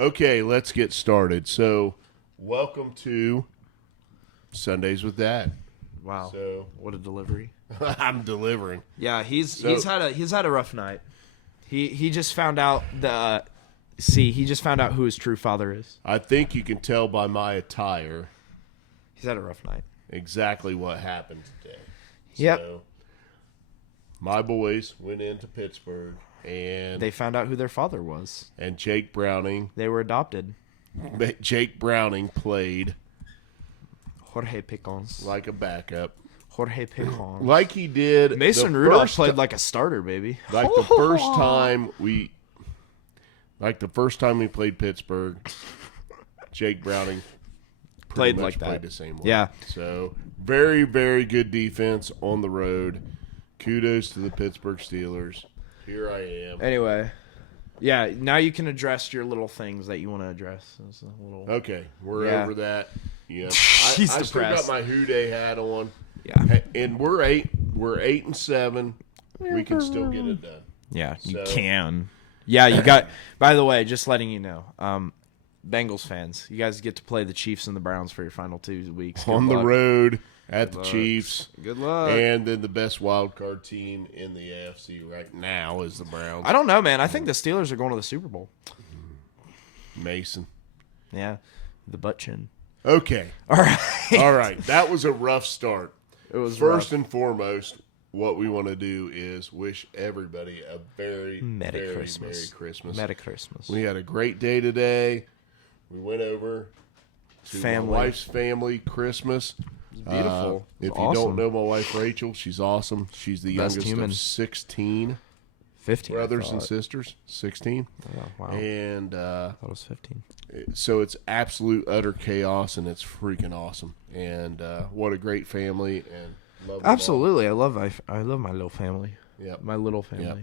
Okay, let's get started. So, welcome to Sundays with Dad. Wow. So, What a delivery. I'm delivering. Yeah, he's had a rough night. He just found out he just found out who his true father is. I think you can tell by my attire He's had a rough night. exactly what happened today. Yep. So, my boys went into Pittsburgh and They found out who their father was. Jake Browning played Jorge Pickens. like a backup. Jorge Pickens. Like he did Mason the Rudolph first played like a starter, baby. Like the first time we played Pittsburgh, Jake Browning Played much like that. played the same way. Yeah. So very, very good defense on the road. Kudos to the Pittsburgh Steelers. Here I am. Anyway, yeah, now you can address your little things that you want to address. It's a little... Okay, we're Yeah. over that. Yeah, He's I still got depressed. my Who Day hat on. Yeah. And we're 8-7. We can still get it done. Yeah, you So- can. Yeah, you got. By the way, just letting you know, Bengals fans, you guys get to play the Chiefs and the Browns for your final 2 weeks. Good On the luck. road at the luck. Chiefs. Good luck. And then the best wild card team in the AFC right now is the Browns. I don't know, man. I think the Steelers are going to the Super Bowl. Mason. Yeah, the butt chin. Okay. All right. All right. That was a rough start. It was First rough. and foremost, what we want to do is wish everybody a very, Merry very Christmas. Merry Christmas. Merry Christmas. We had a great day today. We went over to Family. my wife's family Christmas. Beautiful. If It's you awesome. don't know my wife Rachel, she's awesome. She's the Best youngest human. of 16 15 brothers and sisters. 16. Oh, wow. And I thought it was 15. so it's absolute utter chaos, and it's freaking awesome. And what a great family, and love them all. Absolutely, I love my little family. Yep. My little family. Yep.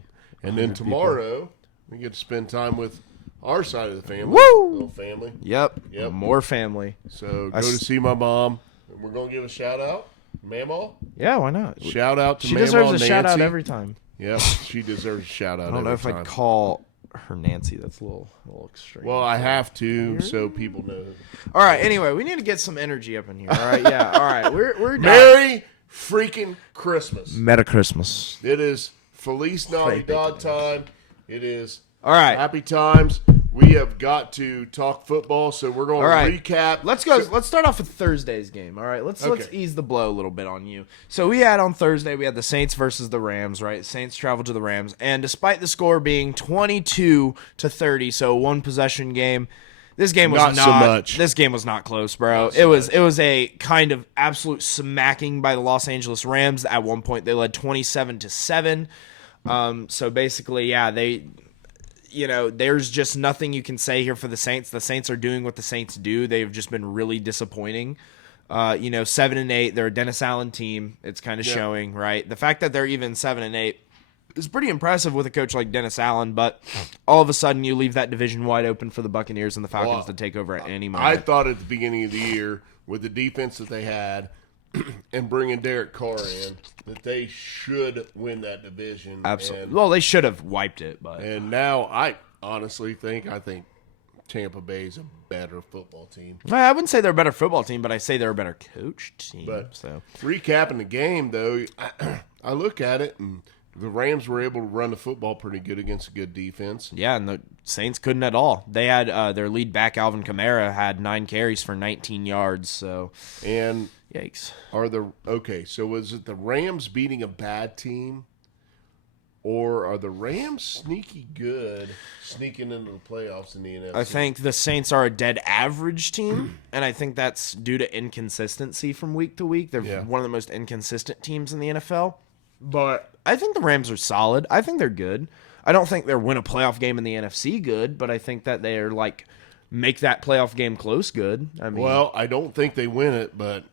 And then 100 people. tomorrow we get to spend time with our side of the family, Woo! little family. Yep. Yep. More family. So I go to s- see my mom. And we're gonna give a shout out, Mamaw. Yeah, why not? Shout out to She Mamaw deserves a Nancy. shout out every time. Yep, she deserves a shout out. I don't know if every I'd time. call her Nancy. That's a little extreme. Well, I have to, so people know. All right. Anyway, we need to get some energy up in here. All right. Yeah. All right. We're done. Merry freaking Christmas! Merry Christmas. It is Feliz Navidad time. It is All right. happy times. We have got to talk football, so we're going All right. to recap. Let's go. Let's start off with Thursday's game. All right. Let's ease the blow a little bit on you. So we had on Thursday we had the Saints versus the Rams. Right. Saints traveled to the Rams, and despite the score being 22-30, so one possession game. This game was Not so much. This game was not close, bro. Not so It was a kind of absolute smacking by the Los Angeles Rams. At one point, they led 27-7. So basically, yeah, there's just nothing you can say here for the Saints. The Saints are doing what the Saints do. They've just been really disappointing. 7-8. They're a Dennis Allen team. It's kind of showing, right? The fact that they're even 7-8 is pretty impressive with a coach like Dennis Allen, but all of a sudden you leave that division wide open for the Buccaneers and the Falcons to take over at any moment. I thought at the beginning of the year, with the defense that they had and bringing Derek Carr in, that they should win that division. Absolutely. Well, they should have wiped it, but And now I honestly think Tampa Bay is a better football team. I wouldn't say they're a better football team, but I say they're a better coached team. But So recapping the game, though, I look at it, and the Rams were able to run the football pretty good against a good defense. yeah, and the Saints couldn't at all. They had their lead back, Alvin Kamara, had 9 carries for 19 yards. So, And yikes. so was it the Rams beating a bad team, or are the Rams sneaky good, sneaking into the playoffs in the NFC? I think the Saints are a dead average team, and I think that's due to inconsistency from week to week. They're one of the most inconsistent teams in the NFL. But I think the Rams are solid. I think they're good. I don't think they'll win a playoff game in the NFC good, but I think that they're make that playoff game close good. I mean, Well, I don't think they win it, but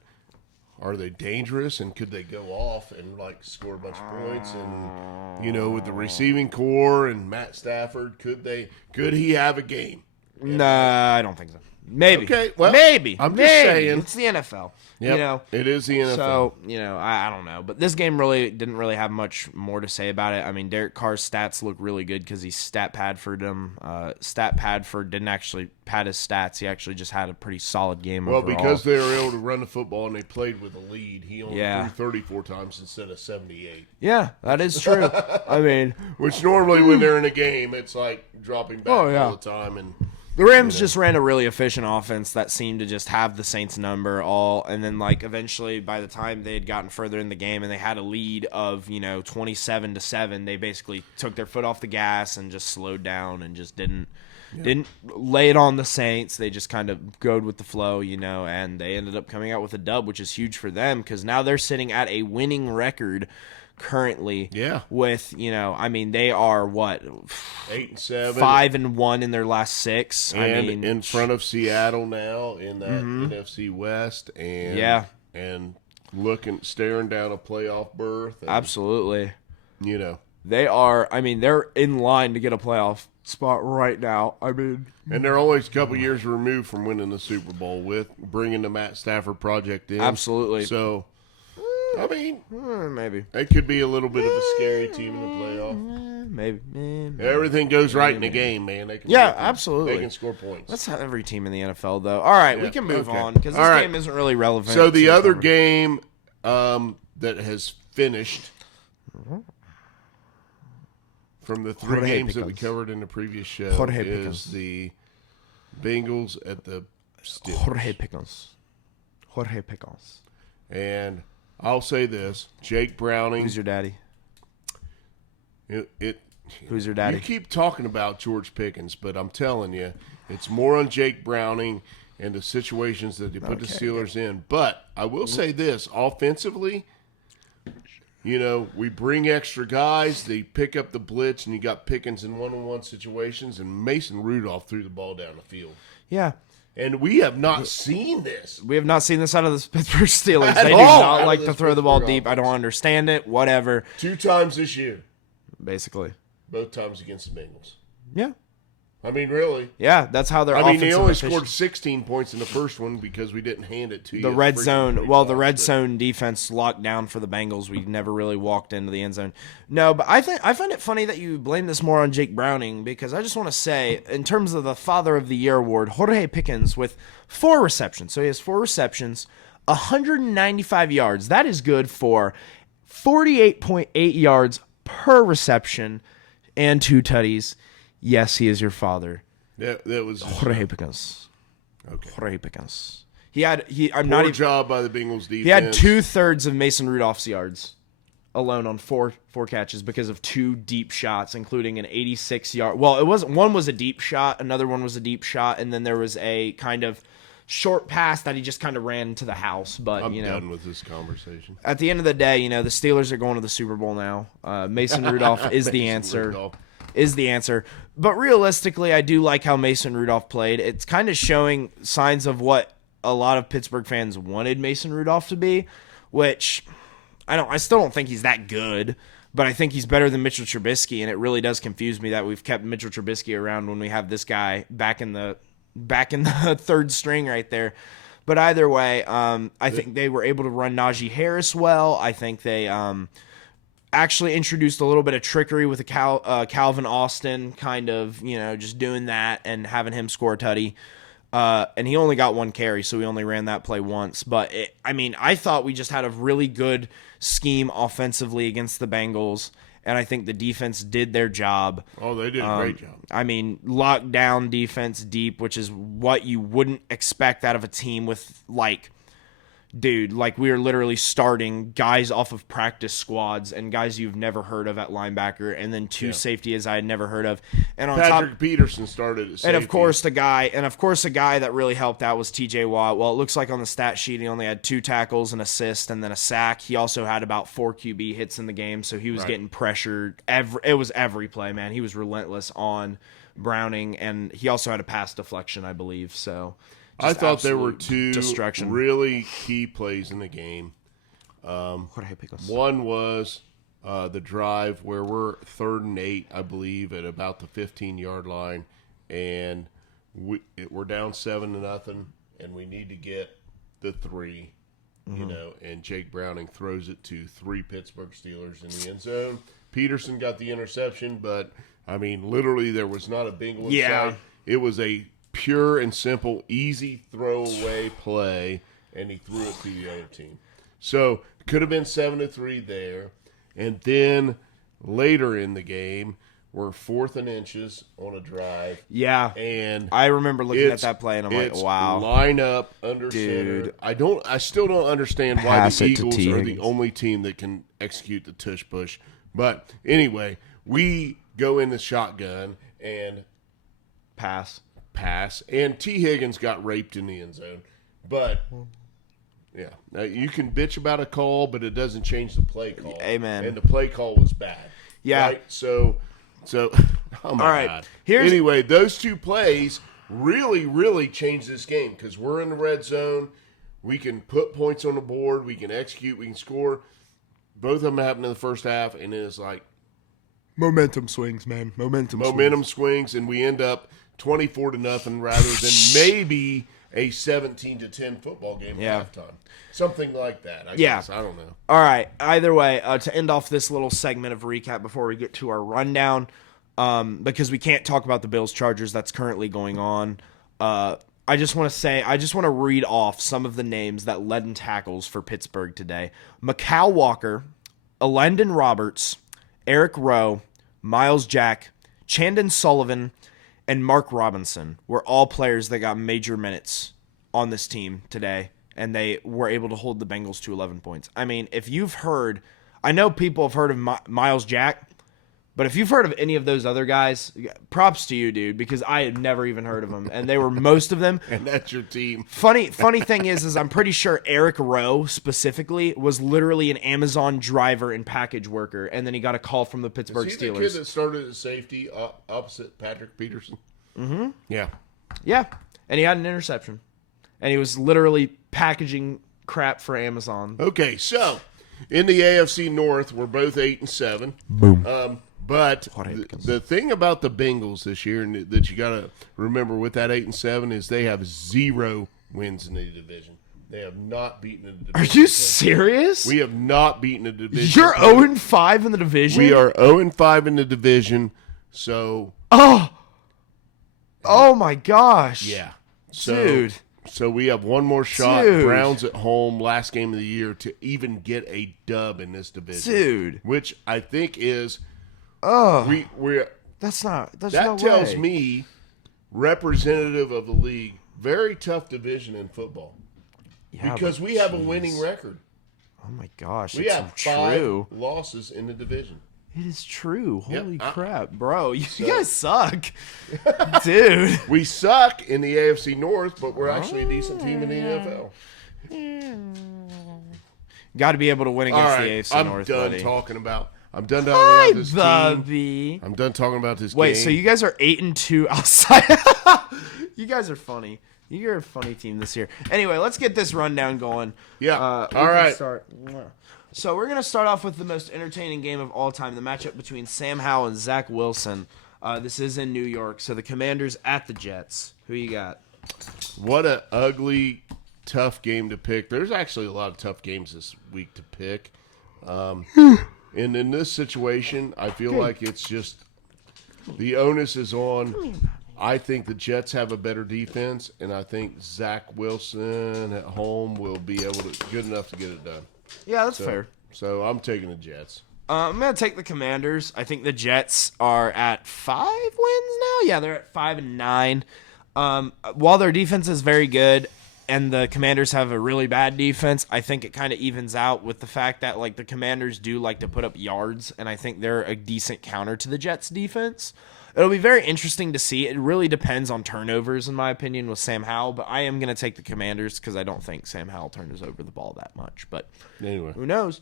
are they dangerous, and could they go off and score a bunch of points? And with the receiving core and Matt Stafford, could he have a game? Nah, I don't think so. Maybe. Okay, well, maybe. I'm just maybe. saying. It's the NFL. Yep, You know, it is the NFL. so, I don't know. But this game really didn't really have much more to say about it. I mean, Derek Carr's stats look really good because he stat padforded him. Stat Padford didn't actually pad his stats. He actually just had a pretty solid game Well, overall. because they were able to run the football and they played with a lead, he only Yeah. threw 34 times instead of 78. Yeah, that is true. I mean, Which normally when they're in a game, it's like dropping back Oh, yeah. all the time. And the Rams just ran a really efficient offense that seemed to just have the Saints number all, and then like eventually by the time they had gotten further in the game and they had a lead of 27-7, they basically took their foot off the gas and just slowed down and just didn't lay it on the Saints. They just kind of goed with the flow, and they ended up coming out with a dub, which is huge for them because now they're sitting at a winning record currently. Yeah. With they are what 8-7, 5-1 in their last 6. and in front of Seattle now in that NFC West, and Yeah. and staring down a playoff berth. And, Absolutely. They are. They're in line to get a playoff spot right now. and they're always a couple years removed from winning the Super Bowl with bringing the Matt Stafford project in. Absolutely. So, Maybe. it could be a little bit of a scary team in the playoff. Maybe. Everything goes right in the game, man. They can Absolutely. They can score points. That's how every team in the NFL, though. All right, we Yeah, can move okay. on because this All right. game isn't really relevant. So the to other cover. game that has finished from the 3 Jorge games that we Pickens. covered in the previous show Jorge is Pickens. the Bengals at the Steelers. Jorge Pickens. And I'll say this, Jake Browning. Who's your daddy? It Who's your daddy? You keep talking about George Pickens, but I'm telling you, it's more on Jake Browning and the situations that they put the Steelers in. But I will say this, offensively, we bring extra guys, they pick up the blitz, and you got Pickens in one-on-one situations, and Mason Rudolph threw the ball down the field. Yeah. And we have not seen this. We have not seen this out of the Pittsburgh Steelers. At They do all not out like of to this throw the ball Pittsburgh deep. I don't offense. understand it. Whatever. 2 times this year, Basically. both times against the Bengals. Yeah. Really. Yeah, that's how they're They offensive only efficient- scored 16 points in the first one because we didn't hand it to you. the at red freaking zone. 3 Well, the times, red but- zone defense locked down for the Bengals. We never really walked into the end zone. No, but I find it funny that you blame this more on Jake Browning because I just want to say, in terms of the Father of the Year award, Jorge Pickens with 4 receptions. So he has 4 receptions, 195 yards. That is good for 48.8 yards per reception and 2 tutties. Yes, he is your father. That was Jorge Pickens. okay. Jorge Pickens. I'm Poor not even. job by the Bengals defense. He had 2/3 of Mason Rudolph's yards alone on four catches because of 2 deep shots, including an 86-yard. Well, it wasn't. One was a deep shot, another one was a deep shot, and then there was a kind of short pass that he just kind of ran into the house. But I'm done with this conversation. at the end of the day, the Steelers are going to the Super Bowl now. Mason Rudolph is the Mason answer. Rudolph. Is the answer. But realistically, I do like how Mason Rudolph played. It's kind of showing signs of what a lot of Pittsburgh fans wanted Mason Rudolph to be, which I still don't think he's that good, but I think he's better than Mitchell Trubisky, and it really does confuse me that we've kept Mitchell Trubisky around when we have this guy back in the 3rd string right there. But either way, I think they were able to run Najee Harris well. I think they actually introduced a little bit of trickery with Calvin Austin, kind of, just doing that and having him score a tutty. And he only got 1 carry, so we only ran that play once. But, I thought we just had a really good scheme offensively against the Bengals, and I think the defense did their job. Oh, they did a great job. Lockdown defense deep, which is what you wouldn't expect out of a team with, we were literally starting guys off of practice squads and guys you've never heard of at linebacker, and then 2 safeties I had never heard of. And on Patrick Peterson started at safety. and of course a guy that really helped out was TJ Watt. Well, it looks like on the stat sheet he only had 2 tackles, an assist, and then a sack. He also had about 4 QB hits in the game, so he was getting pressured. It was every play, man. He was relentless on Browning, and he also had a pass deflection, I believe. So I just thought there were absolute 2 destruction. really key plays in the game. Jorge Pickens. One was the drive where we're 3rd and 8, I believe, at about the 15-yard line, and we're down 7-0, and we need to get the 3. And Jake Browning throws it to 3 Pittsburgh Steelers in the end zone. Peterson got the interception, but I mean, literally, there was not a bingle in sight. It was a pure and simple, easy throwaway play, and he threw it to the other team. So could have been 7-3 there, and then later in the game, we're 4th and inches on a drive. Yeah, and I remember looking at that play, and I'm like, wow. Line up under center. I still don't understand why the Eagles are the only team that can execute the tush push. But anyway, we go in the shotgun and pass, and T. Higgins got raped in the end zone. But yeah, now, you can bitch about a call, but it doesn't change the play call. Amen. And the play call was bad. Yeah. Right? So, oh my all right. God. Anyway, those 2 plays really, really changed this game because we're in the red zone. We can put points on the board. We can execute. We can score. Both of them happened in the first half, and it's like momentum swings, man. Momentum swings, and we end up 24-0 rather than maybe a 17-10 football game at halftime. Something like that. I guess. I don't know. All right. Either way, to end off this little segment of recap before we get to our rundown, because we can't talk about the Bills-Chargers that's currently going on. I just want to read off some of the names that led in tackles for Pittsburgh today. Macau Walker, Elandon Roberts, Eric Rowe, Miles Jack, Chandon Sullivan, and Mark Robinson were all players that got major minutes on this team today, and they were able to hold the Bengals to 11 points. I mean, if you've heard, I know people have heard of Miles Jack, but if you've heard of any of those other guys, props to you, dude, because I had never even heard of them, and they were most of them. And that's your team. Funny thing is I'm pretty sure Eric Rowe specifically was literally an Amazon driver and package worker, and then he got a call from the Pittsburgh Is he Steelers. the kid that started at safety opposite Patrick Peterson? Mm-hmm. Yeah. Yeah, and he had an interception, and he was literally packaging crap for Amazon. Okay, so in the AFC North, we're both 8-7. Boom. But the thing about the Bengals this year, and that you got to remember with that 8-7, is they have 0 wins in the division. They have not beaten a division. Are you serious? We have not beaten a division. You're 0-5 in the division? We are 0-5 in the division. So. Oh my gosh. Yeah. Dude. So we have one more shot. Dude. Browns at home, last game of the year, to even get a dub in this division. Dude. Which I think is. That tells me, representative of the league, very tough division in football. Yeah, because we have a winning record. Oh my gosh, we have 5 losses in the division. It is true. Holy crap, bro. You guys suck. Dude. We suck in the AFC North, but we're actually a decent team in the NFL. Got to be able to win against the AFC North, buddy. I'm done talking about this Bubby. team. I'm done talking about this game. Wait, so you guys are 8-2 outside? You guys are funny. You're a funny team this year. Anyway, let's get this rundown going. Yeah. All right. So we're going to start off with the most entertaining game of all time, the matchup between Sam Howell and Zach Wilson. This is in New York. So the Commanders at the Jets. Who you got? What an ugly, tough game to pick. There's actually a lot of tough games this week to pick. And in this situation, I feel like it's just the onus is on. I think the Jets have a better defense, and I think Zach Wilson at home will be good enough to get it done. Yeah, that's fair. So I'm taking the Jets. I'm going to take the Commanders. I think the Jets are at 5 wins now. Yeah, they're at 5-9. While their defense is very good and the Commanders have a really bad defense, I think it kind of evens out with the fact that like the Commanders do like to put up yards, and I think they're a decent counter to the Jets' defense. It'll be very interesting to see. It really depends on turnovers, in my opinion, with Sam Howell, but I am going to take the Commanders because I don't think Sam Howell turns over the ball that much. But anyway, who knows?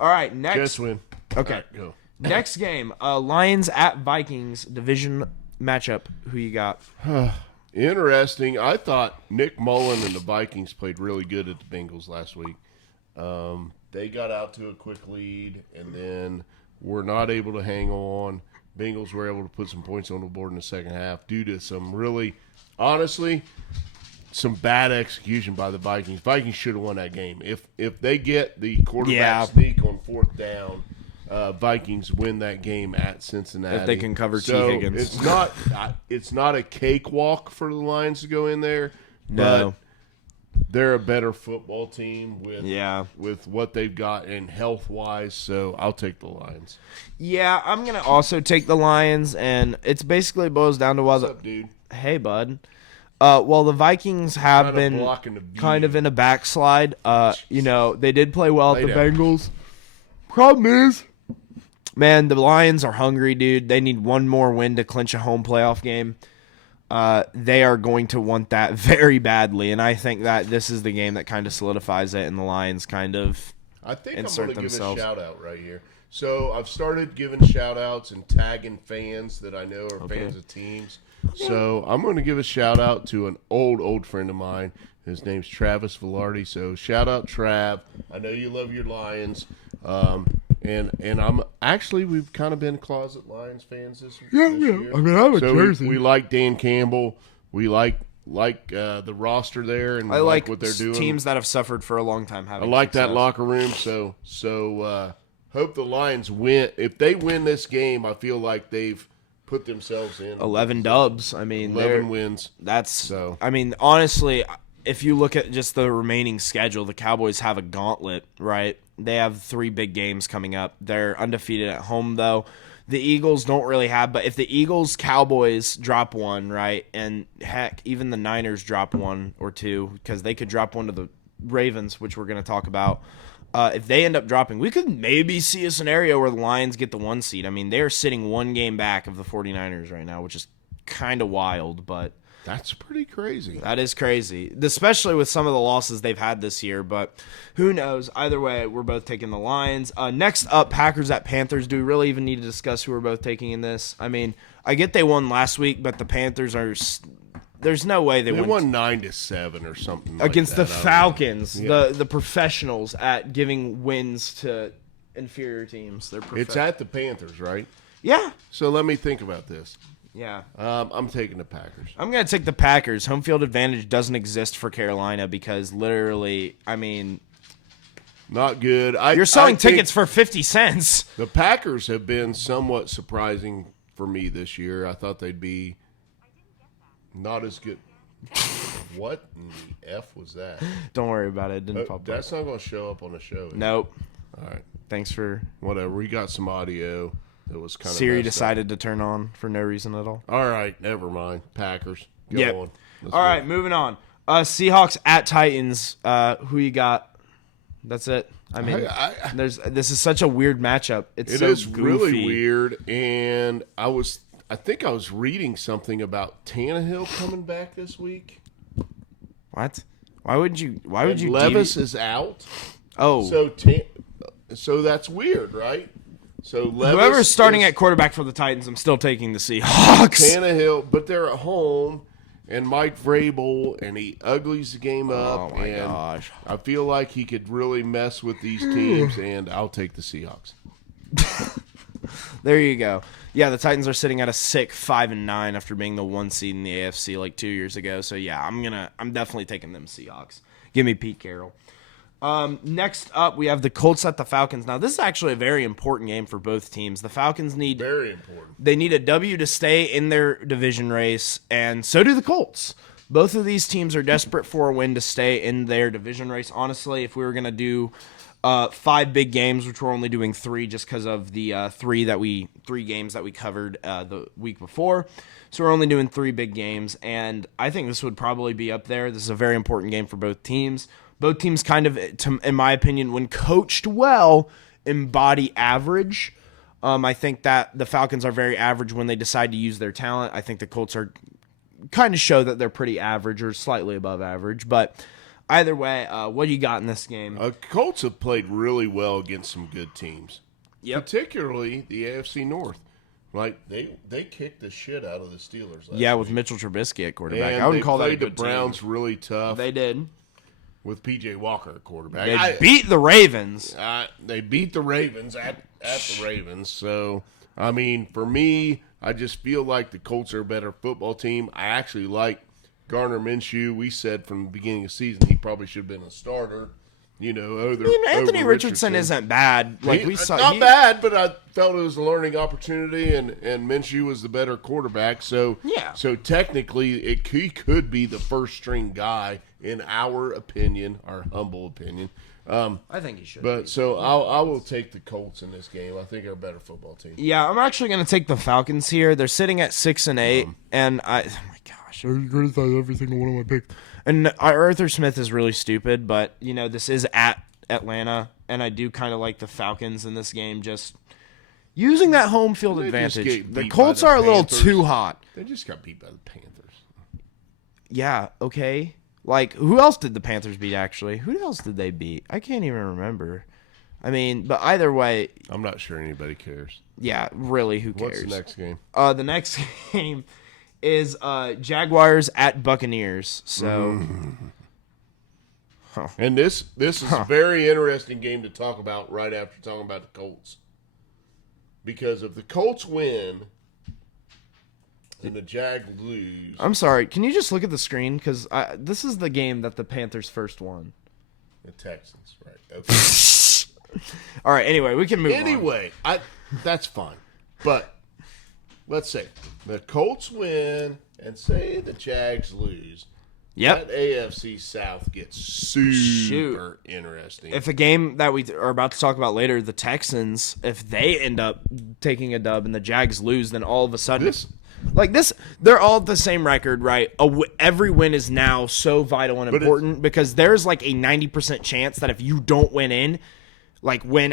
All right, next. Jets win. Okay, right, go. Next game, Lions at Vikings division matchup. Who you got? Interesting. I thought Nick Mullen and the Vikings played really good at the Bengals last week. They got out to a quick lead and then were not able to hang on. Bengals were able to put some points on the board in the second half due to some really honestly, some bad execution by the Vikings. Vikings should have won that game. If they get the quarterback sneak on fourth down, Vikings win that game at Cincinnati. If they can cover T. So Higgins. it's not a cakewalk for the Lions to go in there. No. But they're a better football team with what they've got in health-wise, so I'll take the Lions. Yeah, I'm going to also take the Lions, and it's basically boils down to What's up, dude? Hey, bud. Well, the Vikings have been kind of in a backslide. They did play well at the Bengals. Problem is, man, the Lions are hungry, dude. They need one more win to clinch a home playoff game. They are going to want that very badly, and I think that this is the game that kind of solidifies it, and the Lions kind of I think insert I'm going to give themselves. a shout-out right here. So I've started giving shout-outs and tagging fans that I know are fans of teams. So I'm going to give a shout-out to an old friend of mine. His name's Travis Velarde. So shout-out, Trav. I know you love your Lions. And I'm actually, we've kind of been closet Lions fans this year. I mean, I'm a So Jersey. we like Dan Campbell. We like the roster there, and I like what they're doing. teams that have suffered for a long time. I like that locker room. So hope the Lions win. If they win this game, I feel like they've put themselves in 11 dubs. I mean, 11 wins. I mean, honestly, if you look at just the remaining schedule, the Cowboys have a gauntlet, right? They have 3 big games coming up. They're undefeated at home, though. The Eagles don't really have, but if the Eagles-Cowboys drop one, right, and heck, even the Niners drop 1 or 2, because they could drop one to the Ravens, which we're going to talk about. If they end up dropping, we could maybe see a scenario where the Lions get the 1 seed. I mean, they're sitting 1 game back of the 49ers right now, which is kind of wild, but That's pretty crazy. that is crazy, especially with some of the losses they've had this year. But who knows? Either way, we're both taking the Lions. Next up, Packers at Panthers. Do we really even need to discuss who we're both taking in this? I mean, I get they won last week, but the Panthers are there's no way They won 9-7 or something against like the that. Falcons, the professionals at giving wins to inferior teams. They're It's at the Panthers, right? yeah. So let me think about this. Yeah. I'm taking the Packers. I'm going to take the Packers. Home field advantage doesn't exist for Carolina because literally, I mean, Not good. you're selling I think tickets for 50 cents. The Packers have been somewhat surprising for me this year. I thought they'd be not as good. What in the F was that? Don't worry about it. It didn't pop up. That's not going to show up on the show. Nope. All right. Thanks for Whatever. We got some audio that was kind of Siri decided to turn on for no reason at all. All right. Never mind. Packers. Go Yep. on. Let's All go. right, moving on. Seahawks at Titans. Who you got? That's it. I mean, this is such a weird matchup. It is really weird, and I think I was reading something about Tannehill coming back this week. What? Why would you? Levis is out, Oh, so that's weird, right? So Levis whoever's starting is at quarterback for the Titans, I'm still taking the Seahawks. Tannehill, but they're at home, and Mike Vrabel, and he uglies the game up. Oh my and gosh! I feel like he could really mess with these teams, and I'll take the Seahawks. There you go. Yeah, the Titans are sitting at a sick 5-9 after being the 1 seed in the AFC like 2 years ago. So yeah, I'm definitely taking them Seahawks. Give me Pete Carroll. Next up, we have the Colts at the Falcons. Now, this is actually a very important game for both teams. The Falcons Very important. they need a W to stay in their division race, and so do the Colts. Both of these teams are desperate for a win to stay in their division race. Honestly, if we were going to do 5 big games, which we're only doing 3 just because of the 3 games that we covered the week before. So we're only doing 3 big games, and I think this would probably be up there. This is a very important game for both teams. Both teams kind of, in my opinion, when coached well, embody average. I think that the Falcons are very average when they decide to use their talent. I think the Colts are kind of show that they're pretty average or slightly above average. But either way, what do you got in this game? Colts have played really well against some good teams. Yep. Particularly the AFC North. Like they kicked the shit out of the Steelers last Yeah, week. with Mitchell Trubisky at quarterback. And I wouldn't call that a played good the Browns team. really tough They did. with PJ Walker at quarterback. They beat the Ravens. They beat the Ravens at the Ravens. So, I mean, for me, I just feel like the Colts are a better football team. I actually like Garner Minshew, we said from the beginning of the season he probably should have been a starter. Anthony Richardson isn't bad. Like we saw, not bad, but I felt it was a learning opportunity, and Minshew was the better quarterback. So yeah. So technically, he could be the first string guy in our opinion, our humble opinion. I think he should. But so I will take the Colts in this game. I think they're a better football team. Yeah, I'm actually going to take the Falcons here. They're sitting at 6-8, and oh my gosh, I criticize every single one of my picks. And Arthur Smith is really stupid, but this is at Atlanta, and I do kind of like the Falcons in this game. Just using that home field advantage. The Colts are a little too hot. They just got beat by the Panthers. Yeah. Okay. Like, who else did the Panthers beat, actually? Who else did they beat? I can't even remember. I mean, but either way. I'm not sure anybody cares. Yeah, really, who cares? What's the next game? The next game is Jaguars at Buccaneers. So. And this is a very interesting game to talk about right after talking about the Colts. Because if the Colts win and the Jags lose... I'm sorry, can you just look at the screen? Because this is the game that the Panthers first won. The Texans, right. Okay. All right, anyway, we can move on. That's fine. But let's say the Colts win and say the Jags lose. Yep. That AFC South gets super interesting. If a game that we are about to talk about later, the Texans, if they end up taking a dub and the Jags lose, then all of a sudden, they're all the same record, right? Every win is now so vital and important because there's like a 90% chance that if you don't win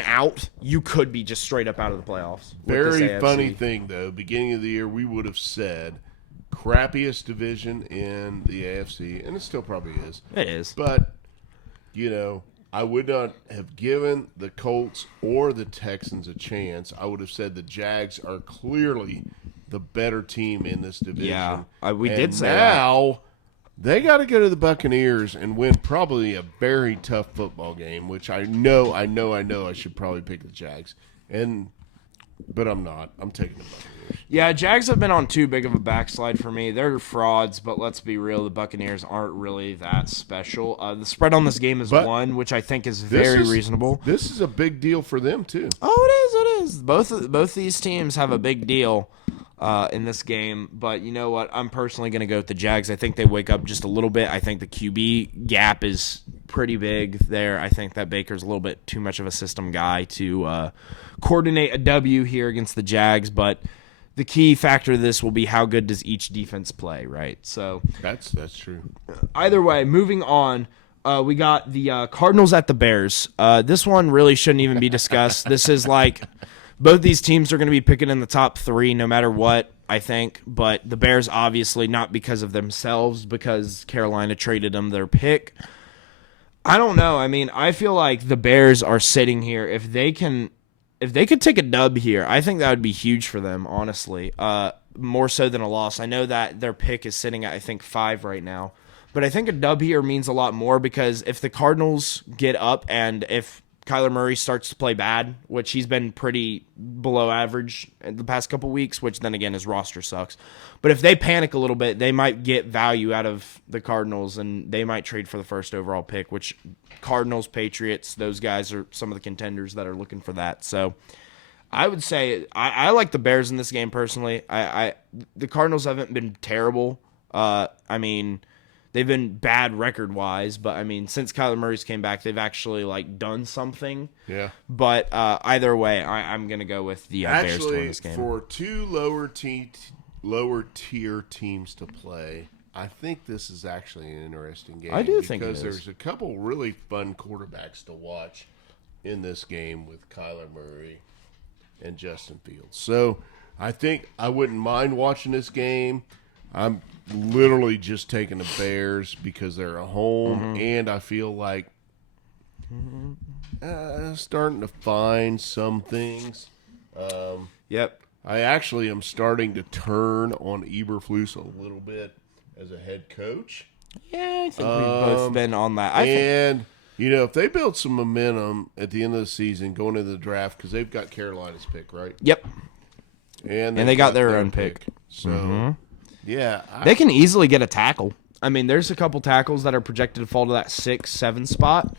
out, you could be just straight up out of the playoffs. Very funny thing, though, beginning of the year, we would have said crappiest division in the AFC, and it still probably is. It is. But, I would not have given the Colts or the Texans a chance. I would have said the Jags are clearly the better team in this division. Yeah, we did say that. Now, they got to go to the Buccaneers and win probably a very tough football game, which I know I should probably pick the Jags. But I'm not. I'm taking the Buccaneers. Yeah, Jags have been on too big of a backslide for me. They're frauds, but let's be real. The Buccaneers aren't really that special. The spread on this game is 1, which I think is very reasonable. This is a big deal for them, too. Oh, it is. Both these teams have a big deal in this game. But you know what? I'm personally going to go with the Jags. I think they wake up just a little bit. I think the QB gap is pretty big there. I think that Baker's a little bit too much of a system guy to coordinate a W here against the Jags, but the key factor of this will be how good does each defense play, right? So that's true. Either way, moving on, we got the Cardinals at the Bears. This one really shouldn't even be discussed. This is like both these teams are going to be picking in the top 3 no matter what, I think, but the Bears obviously not because of themselves, because Carolina traded them their pick. I don't know. I mean, I feel like the Bears are sitting here. If they could take a dub here, I think that would be huge for them, honestly. More so than a loss. I know that their pick is sitting at, I think, 5 right now. But I think a dub here means a lot more because if the Cardinals get up and if Kyler Murray starts to play bad, which he's been pretty below average in the past couple weeks, which then again his roster sucks. But if they panic a little bit, they might get value out of the Cardinals and they might trade for the first overall pick, which Cardinals, Patriots, those guys are some of the contenders that are looking for that. So I would say I like the Bears in this game personally. The Cardinals haven't been terrible. I mean, they've been bad record-wise, but, I mean, since Kyler Murray's came back, they've actually, done something. Yeah. But either way, I'm going to go with the Bears to win this game. For 2 lower-tier teams to play, I think this is actually an interesting game. I do think it is. Because there's a couple really fun quarterbacks to watch in this game with Kyler Murray and Justin Fields. So I think I wouldn't mind watching this game. I'm literally just taking the Bears because they're at home, and I feel like starting to find some things. Yep. I actually am starting to turn on Eberflus a little bit as a head coach. Yeah, I think we've both been on that. If they build some momentum at the end of the season going into the draft, because they've got Carolina's pick, right? Yep. And they got their own pick. So... Yeah, they can easily get a tackle. I mean, there's a couple tackles that are projected to fall to that 6, 7 spot.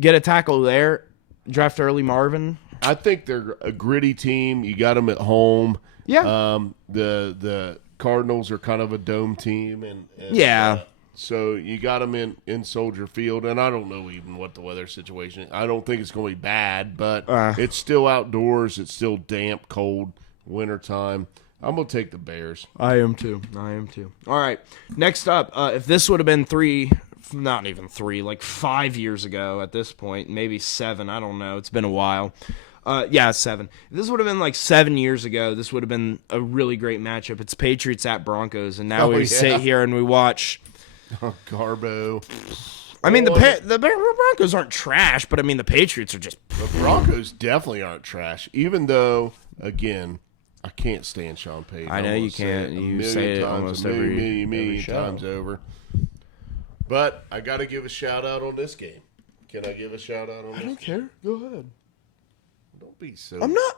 Get a tackle there. Draft early Marvin. I think they're a gritty team. You got them at home. Yeah. The Cardinals are kind of a dome team, and Yeah. so you got them in Soldier Field, and I don't know even what the weather situation is. I don't think it's going to be bad, but it's still outdoors. It's still damp, cold, wintertime. I'm going to take the Bears. I am too. All right. Next up, if this would have been 5 years ago at this point, maybe 7, I don't know. It's been a while. 7. If this would have been like 7 years ago, this would have been a really great matchup. It's Patriots at Broncos, and now we sit here and we watch. Oh, Garbo. I mean, the Broncos aren't trash, but I mean, the Patriots are just. The Broncos definitely aren't trash, even though, again, I can't stand Sean Payton. I know you can't. You say it almost every times over. But I got to give a shout out on this game. Can I give a shout out on this? I don't care. Go ahead. Don't be so. I'm not.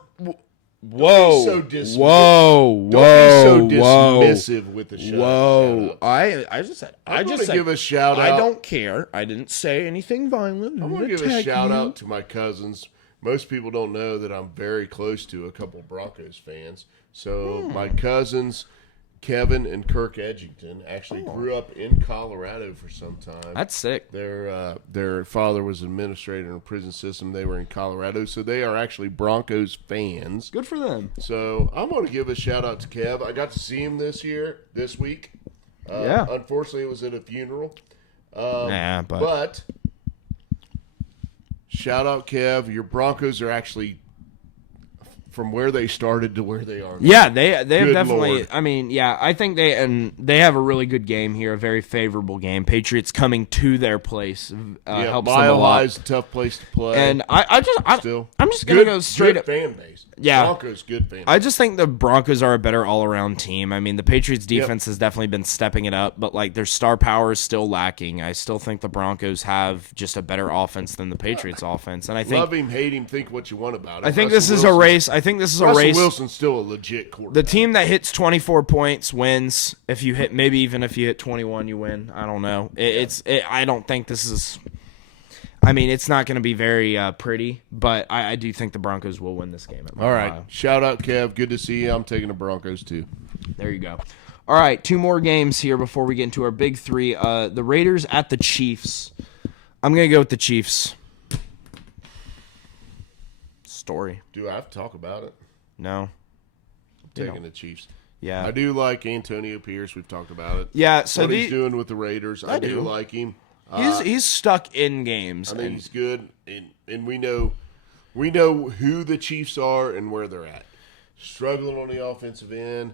Whoa! Don't be so dismissive with the shout out. I just said. I just give a shout out. I don't care. I didn't say anything violent. I'm gonna give a shout out to my cousins. Most people don't know that I'm very close to a couple Broncos fans. So my cousins, Kevin and Kirk Edgington, actually grew up in Colorado for some time. That's sick. Their father was an administrator in a prison system. They were in Colorado, so they are actually Broncos fans. Good for them. So I'm going to give a shout out to Kev. I got to see him this week. Unfortunately, it was at a funeral. But shout out, Kev. Your Broncos are actually from where they started to where they are now. Yeah, they have definitely. Lord. I mean, yeah, I think they have a really good game here, a very favorable game. Patriots coming to their place helps them a lot. Tough place to play. And I'm just gonna go straight up. Fan base. Yeah, Broncos good fan base. I just think the Broncos are a better all-around team. I mean, the Patriots defense has definitely been stepping it up, but like their star power is still lacking. I still think the Broncos have just a better offense than the Patriots offense, and I think love him, hate him, think what you want about it. I think this is a race. I think this is a race. Russell Wilson's still a legit quarterback. The team that hits 24 points wins. If you hit, maybe even if you hit 21, you win. I don't know. I don't think this is. I mean, it's not going to be very pretty, but I do think the Broncos will win this game. All right. Shout out, Kev. Good to see you. I'm taking the Broncos, too. There you go. All right. 2 more games here before we get into our big 3. The Raiders at the Chiefs. I'm going to go with the Chiefs. Story. Do I have to talk about it? No. I'm taking the Chiefs. Yeah. I do like Antonio Pierce. We've talked about it. Yeah. So what he's doing with the Raiders. I do like him. He's stuck in games. I think he's good, and we know who the Chiefs are and where they're at. Struggling on the offensive end,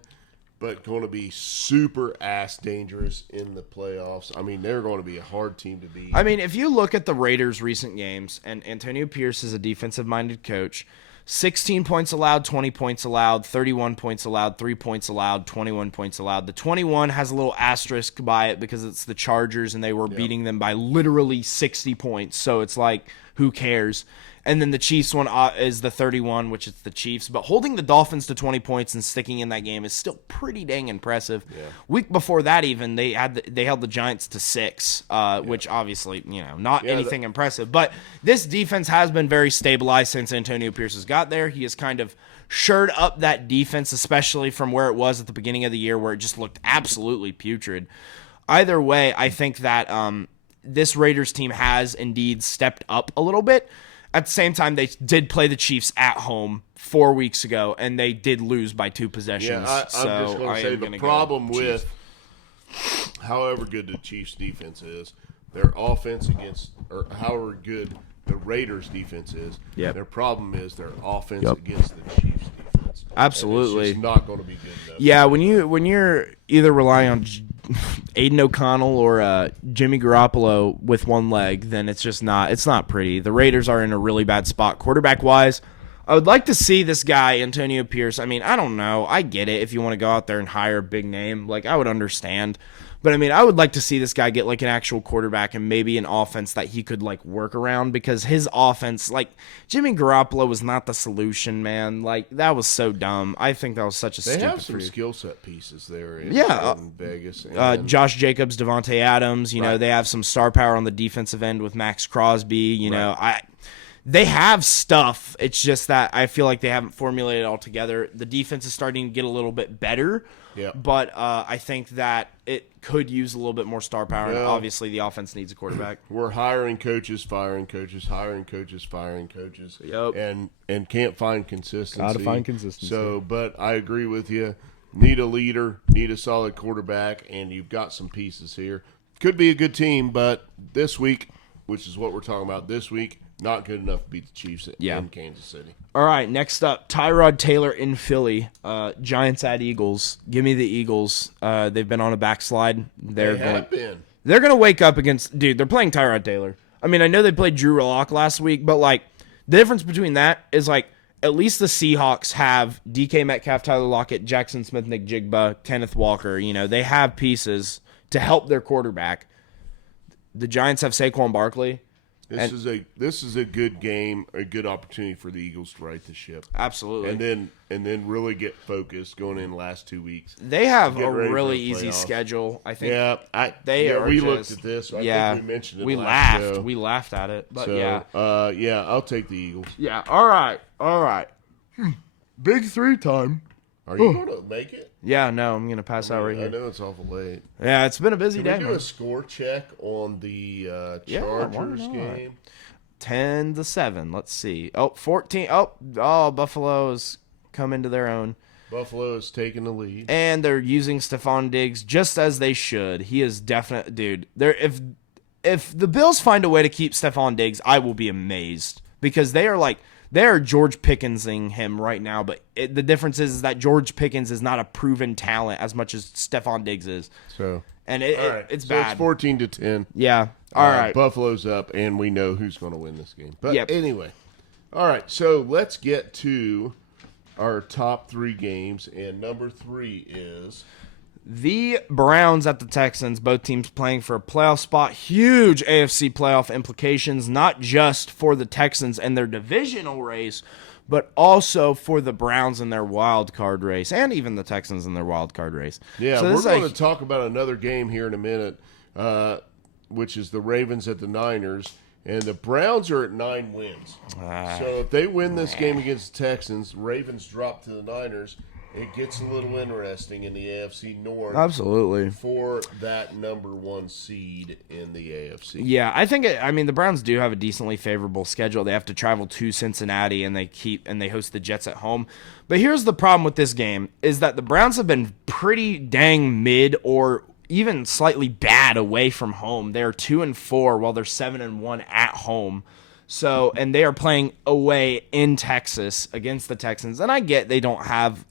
but going to be super ass dangerous in the playoffs. I mean, they're going to be a hard team to beat. I mean, if you look at the Raiders' recent games, and Antonio Pierce is a defensive-minded coach, 16 points allowed, 20 points allowed, 31 points allowed, 3 points allowed, 21 points allowed. The 21 has a little asterisk by it because it's the Chargers, and they were beating them by literally 60 points. So it's like, who cares? And then the Chiefs one is the 31, which is the Chiefs. But holding the Dolphins to 20 points and sticking in that game is still pretty dang impressive. Yeah. Week before that, even they held the Giants to 6, which obviously not anything impressive. But this defense has been very stabilized since Antonio Pierce has got there. He has kind of shored up that defense, especially from where it was at the beginning of the year, where it just looked absolutely putrid. Either way, I think that this Raiders team has indeed stepped up a little bit. At the same time, they did play the Chiefs at home 4 weeks ago, and they did lose by 2 possessions. Yeah, I'm just going to say the problem with however good the Chiefs' defense is, their offense or however good the Raiders' defense is, their problem is their offense against the Chiefs' defense. Absolutely. It's just not going to be good enough. Yeah, when you're either relying on Aiden O'Connell or Jimmy Garoppolo with one leg, then it's not pretty. The Raiders are in a really bad spot quarterback-wise. I would like to see this guy, Antonio Pierce. I mean, I don't know. I get it if you want to go out there and hire a big name. Like, I would understand. But, I mean, I would like to see this guy get, like, an actual quarterback and maybe an offense that he could, like, work around because his offense, like, Jimmy Garoppolo was not the solution, man. Like, that was so dumb. I think that was such a They stupid have some free. skill set pieces there in, Yeah, in Vegas. And Josh Jacobs, Devontae Adams, you know, they have some star power on the defensive end with Max Crosby, you know. They have stuff. It's just that I feel like they haven't formulated it all together. The defense is starting to get a little bit better, but I think that it could use a little bit more star power, and obviously the offense needs a quarterback. we're hiring coaches, firing coaches, hiring coaches, firing coaches, Yep. and can't find consistency. Gotta find consistency. So, but I agree with you. Need a leader, need a solid quarterback, and you've got some pieces here. Could be a good team, but this week, which is what we're talking about this week, not good enough to beat the Chiefs in Kansas City. All right, next up, Tyrod Taylor in Philly. Giants at Eagles. Give me the Eagles. They've been on a backslide. They have been. They're going to wake up against – dude, they're playing Tyrod Taylor. I mean, I know they played Drew Lock last week, but, like, the difference between that is, like, at least the Seahawks have DK Metcalf, Tyler Lockett, Jackson Smith, Nick Jigba, Kenneth Walker. You know, they have pieces to help their quarterback. The Giants have Saquon Barkley. This is a good game, a good opportunity for the Eagles to right the ship. Absolutely. And then really get focused going in the last 2 weeks. They have Get a ready for really the easy playoffs. schedule. I think We looked at this. I think we mentioned it we last laughed. show. We laughed at it. But So, I'll take the Eagles. Yeah. All right. Big 3 time. Are you going to make it? Yeah, no, I'm going to pass out right I here. know it's awful late. Yeah, it's been a busy Can day, we do man. a score check on the Yeah, why Chargers not? game? 10-7. Let's see. 14. Oh, Buffalo's come into their own. Buffalo is taking the lead. And they're using Stephon Diggs just as they should. He is definite, dude. If the Bills find a way to keep Stephon Diggs, I will be amazed because they are George Pickensing him right now. But the difference is that George Pickens is not a proven talent as much as Stephon Diggs is. So, And all right. it's So bad. it's 14-10. Yeah. All right. Buffalo's up, and we know who's going to win this game. But Yep. anyway, all right. So let's get to our top 3 games, and number 3 is The Browns at the Texans, both teams playing for a playoff spot. Huge AFC playoff implications, not just for the Texans and their divisional race, but also for the Browns and their wild card race, and even the Texans in their wild card race. Yeah, So we're this is going a- to talk about another game here in a minute, which is the Ravens at the Niners. And the Browns are at 9 wins. So if they win this game against the Texans, Ravens drop to the Niners, it gets a little interesting in the AFC North Absolutely. for that number 1 seed in the AFC. Yeah, I think the Browns do have a decently favorable schedule. They have to travel to Cincinnati and they host the Jets at home. But here's the problem with this game is that the Browns have been pretty dang mid or even slightly bad away from home. They're 2-4 while they're 7-1 at home. So, and they are playing away in Texas against the Texans. And I get they don't have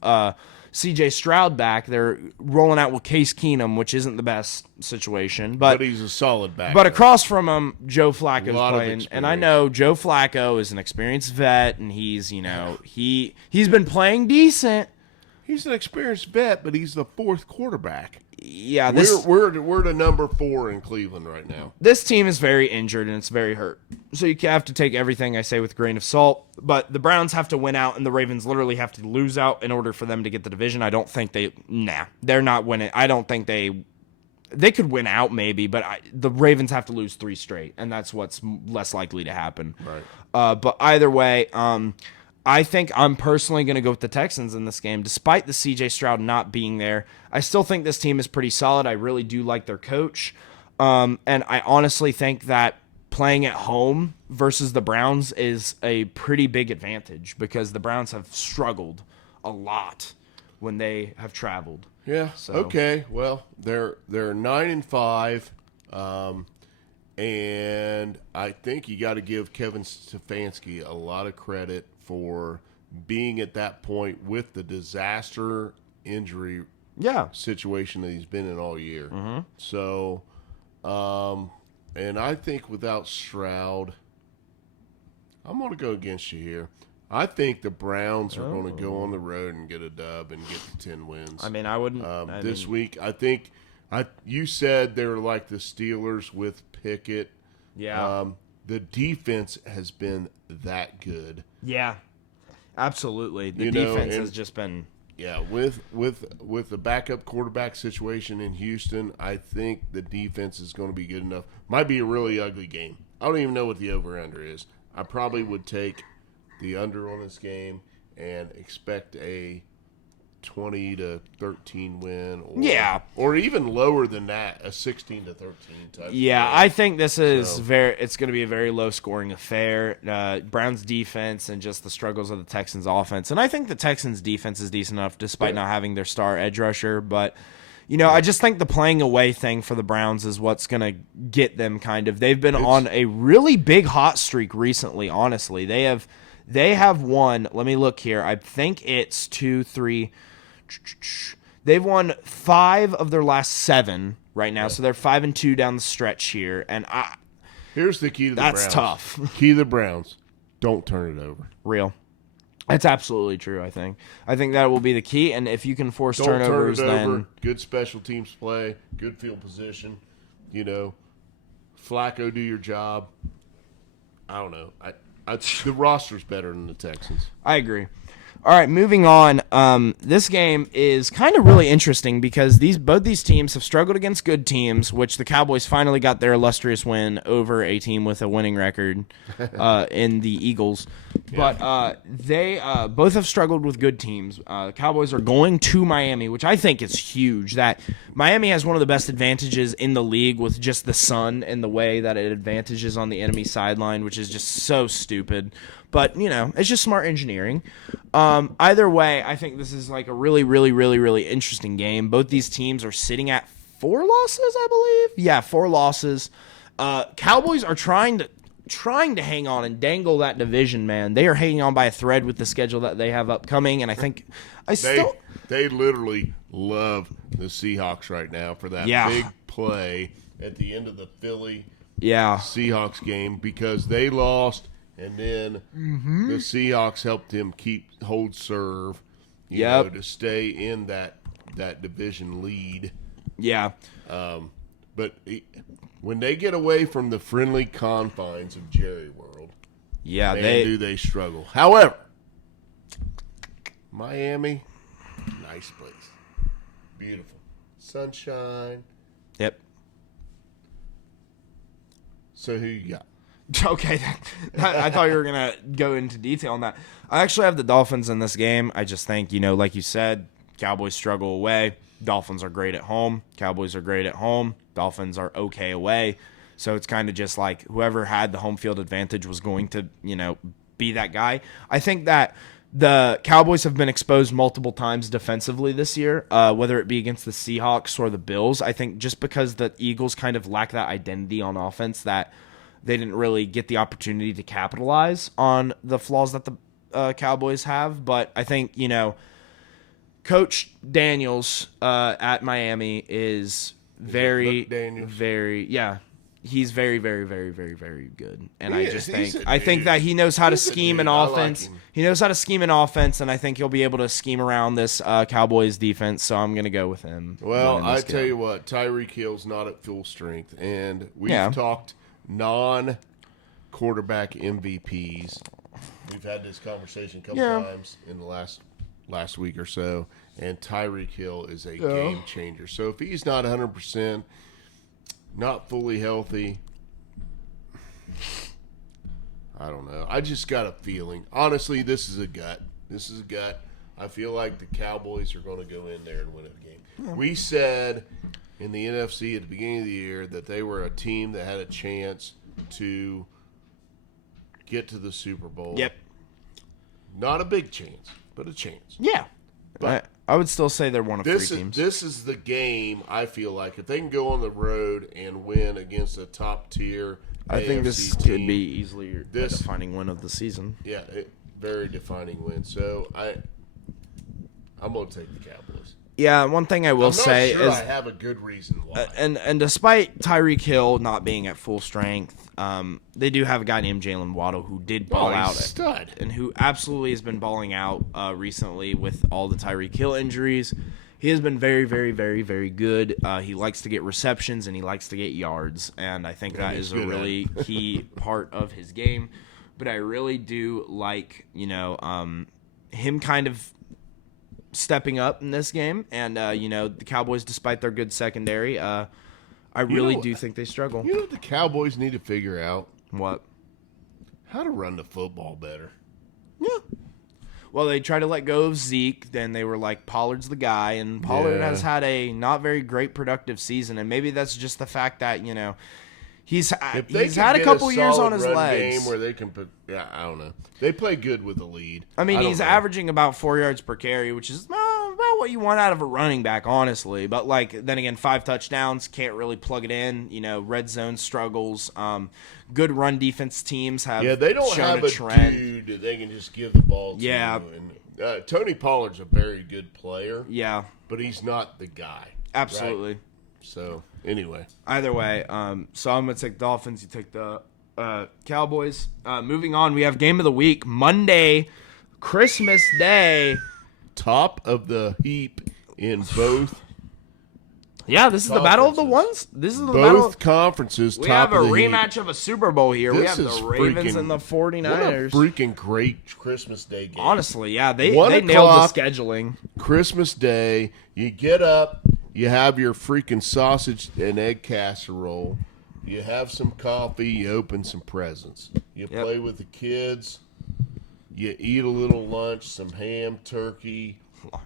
C.J. Stroud back. They're rolling out with Case Keenum, which isn't the best situation. But he's a solid back. But across from him, Joe Flacco's Lot of playing, and I know Joe Flacco is an experienced vet, and he's he's been playing decent. He's an experienced vet, but he's the 4th quarterback. Yeah, We're the number 4 in Cleveland right now. this team is very injured and it's very hurt. So you have to take everything I say with a grain of salt. But the Browns have to win out, and the Ravens literally have to lose out in order for them to get the division. I don't think they're not winning. I don't think they could win out maybe, but the Ravens have to lose 3 straight, and that's what's less likely to happen. Right. But either way, I think I'm personally going to go with the Texans in this game. Despite the C.J. Stroud not being there, I still think this team is pretty solid. I really do like their coach. And I honestly think that playing at home versus the Browns is a pretty big advantage because the Browns have struggled a lot when they have traveled. Yeah. So- Okay. Well, they're 9-5, and I think you got to give Kevin Stefanski a lot of credit for being at that point with the disaster injury Yeah. situation that he's been in all year. Mm-hmm. So, and I think without Stroud, I'm going to go against you here. I think the Browns are going to go on the road and get a dub and get to 10 wins. I mean, I wouldn't. This week, I think you said they're like the Steelers with Pickett. Yeah. The defense has been that good. Yeah. Absolutely. The You know, defense and- has just been. Yeah, with the backup quarterback situation in Houston, I think the defense is going to be good enough. Might be a really ugly game. I don't even know what the over-under is. I probably would take the under on this game and expect a 20-13 win, or even lower than that, a 16-13 type. Yeah, game. I think this is it's going to be a very low scoring affair. Browns defense and just the struggles of the Texans offense. And I think the Texans defense is decent enough despite not having their star edge rusher, but I just think the playing away thing for the Browns is what's going to get them kind of. They've been on a really big hot streak recently, honestly. They have won, let me look here. I think it's 2, 3. They've won 5 of their last 7 right now, so they're 5-2 down the stretch here. And Here's the key to the Browns. that's tough. Key to the Browns: don't turn it over. Real. That's absolutely true, I think. I think that will be the key, and if you can force Don't turnovers, turn it over. then Good special teams play, good field position. Flacco do your job. I don't know. The roster's better than the Texans. I agree. All right, moving on. This game is kind of really interesting because both these teams have struggled against good teams, which the Cowboys finally got their illustrious win over a team with a winning record in the Eagles. But they both have struggled with good teams. The Cowboys are going to Miami, which I think is huge. That Miami has one of the best advantages in the league with just the sun and the way that it advantages on the enemy sideline, which is just so stupid. But, it's just smart engineering. Either way, I think this is like a really, really, really, really interesting game. Both these teams are sitting at 4 losses, I believe. Yeah, 4 losses. Cowboys are trying to hang on and dangle that division, man. They are hanging on by a thread with the schedule that they have upcoming, and I think they literally love the Seahawks right now for that big play at the end of the Philly Seahawks game because they lost. And then the Seahawks helped him hold serve, to stay in that division lead. Yeah. But when they get away from the friendly confines of Jerry World, do they struggle. However, Miami, nice place, beautiful, sunshine. Yep. So who you got? Okay, I thought you were going to go into detail on that. I actually have the Dolphins in this game. I just think, like you said, Cowboys struggle away. Dolphins are great at home. Cowboys are great at home. Dolphins are okay away. So it's kind of just like whoever had the home field advantage was going to, be that guy. I think that the Cowboys have been exposed multiple times defensively this year, whether it be against the Seahawks or the Bills. I think just because the Eagles kind of lack that identity on offense that they didn't really get the opportunity to capitalize on the flaws that the Cowboys have. But I think, Coach Daniels at Miami is very, he's very, very, very, very, very good. And I think that he knows how to scheme an offense. He knows how to scheme an offense, and I think he'll be able to scheme around this Cowboys defense. So I'm going to go with him. Well, I tell you what, Tyreek Hill's not at full strength, and we've talked non-quarterback MVPs. We've had this conversation a couple times in the last week or so, and Tyreek Hill is a game changer. So if he's not 100%, not fully healthy, I don't know. I just got a feeling. Honestly, this is a gut. I feel like the Cowboys are going to go in there and win a game. We said in the NFC at the beginning of the year that they were a team that had a chance to get to the Super Bowl. Yep. Not a big chance, but a chance. Yeah. But I would still say they're one of 3 teams. This is the game, I feel like. If they can go on the road and win against a top-tier I think this AFC could team, be easily the defining win of the season. Yeah, very defining win. So I'm going to take the Cowboys. Yeah, one thing I will I'm not say sure is, I have a good reason why. and despite Tyreek Hill not being at full strength, they do have a guy named Jalen Waddle who did ball he's out a stud. and who absolutely has been balling out recently with all the Tyreek Hill injuries. He has been very, very, very, very good. He likes to get receptions and he likes to get yards, and I think that he's is a good at really key part of his game. But I really do like, him kind of stepping up in this game, and the Cowboys, despite their good secondary, I really do think they struggle. You know what the Cowboys need to figure out? What? How to run the football better. Yeah. Well, they tried to let go of Zeke, then they were like, Pollard's the guy, and Pollard Yeah. has had a not very great productive season, and maybe that's just the fact that, he's If they he's can had a get couple years solid on his run legs. game where they can put, I don't know. They play good with the lead. I mean, don't he's know. averaging about 4 yards per carry, which is about what you want out of a running back, honestly. But, then again, 5 touchdowns, can't really plug it in. Red zone struggles. Good run defense teams have Yeah, they don't shown have a a trend. dude that they can just give the ball to. Yeah. And, Tony Pollard's a very good player, Yeah, but he's not the guy. absolutely. Right? So, anyway. Either way, so I'm going to take Dolphins. You take the Cowboys. Moving on, we have game of the week, Monday, Christmas Day. Top of the heap in both Yeah, this is the battle of the Conferences. ones. This is the battle. both conferences. We top have a of the heap. rematch of a Super Bowl here. we This have is the Ravens freaking- and the What a 49ers. freaking great Christmas Day game. Honestly, yeah, they 1 nailed the o'clock. scheduling. Christmas Day, you get up, you have your freaking sausage and egg casserole, you have some coffee, you open some presents. You Yep. play with the kids, you eat a little lunch, some ham, turkey,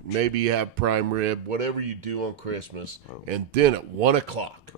maybe you have prime rib, whatever you do on Christmas. And then at 1 o'clock,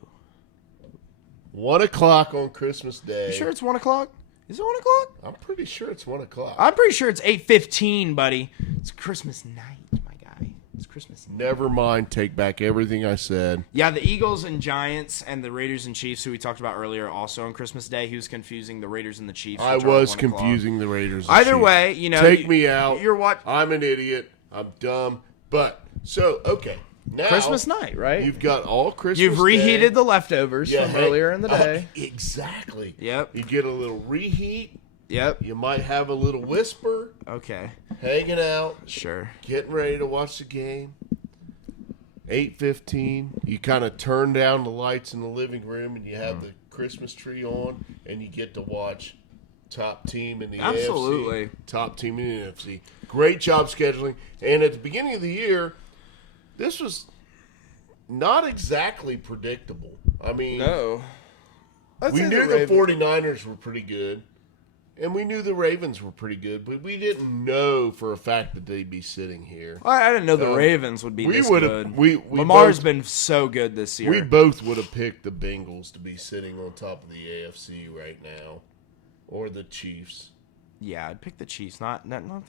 1 o'clock on Christmas Day, You sure it's 1 o'clock? Is it 1 o'clock? I'm pretty sure it's 1 o'clock. I'm pretty sure it's 8:15, buddy. It's Christmas night, my guy. It's Christmas night. Never mind, take back everything I said. Yeah, the Eagles and Giants and the Raiders and Chiefs, who we talked about earlier, also on Christmas Day. He was confusing the Raiders and the Chiefs. I which are was 1 o'clock. confusing the Raiders. and Either Chiefs. way, take me out. You're what? I'm an idiot. I'm dumb. But so okay, now Christmas night, right? You've got all Christmas. You've reheated Day. the leftovers from earlier in the day. Exactly. Yep. You get a little reheat. Yep. You might have a little whisper, Okay. hanging out, Sure. getting ready to watch the game. 8:15. You kind of turn down the lights in the living room, and you have the Christmas tree on, and you get to watch top team in the Absolutely. AFC, top team in the NFC. Great job scheduling. And at the beginning of the year, this was not exactly predictable. I mean, No. we knew the 49ers were pretty good, and we knew the Ravens were pretty good, but we didn't know for a fact that they'd be sitting here. I didn't know the Ravens would be we this would've- good. we Lamar's both- been so good this year. We both would have picked the Bengals to be sitting on top of the AFC right now, or the Chiefs Yeah, I'd pick the Chiefs, not the Bengals.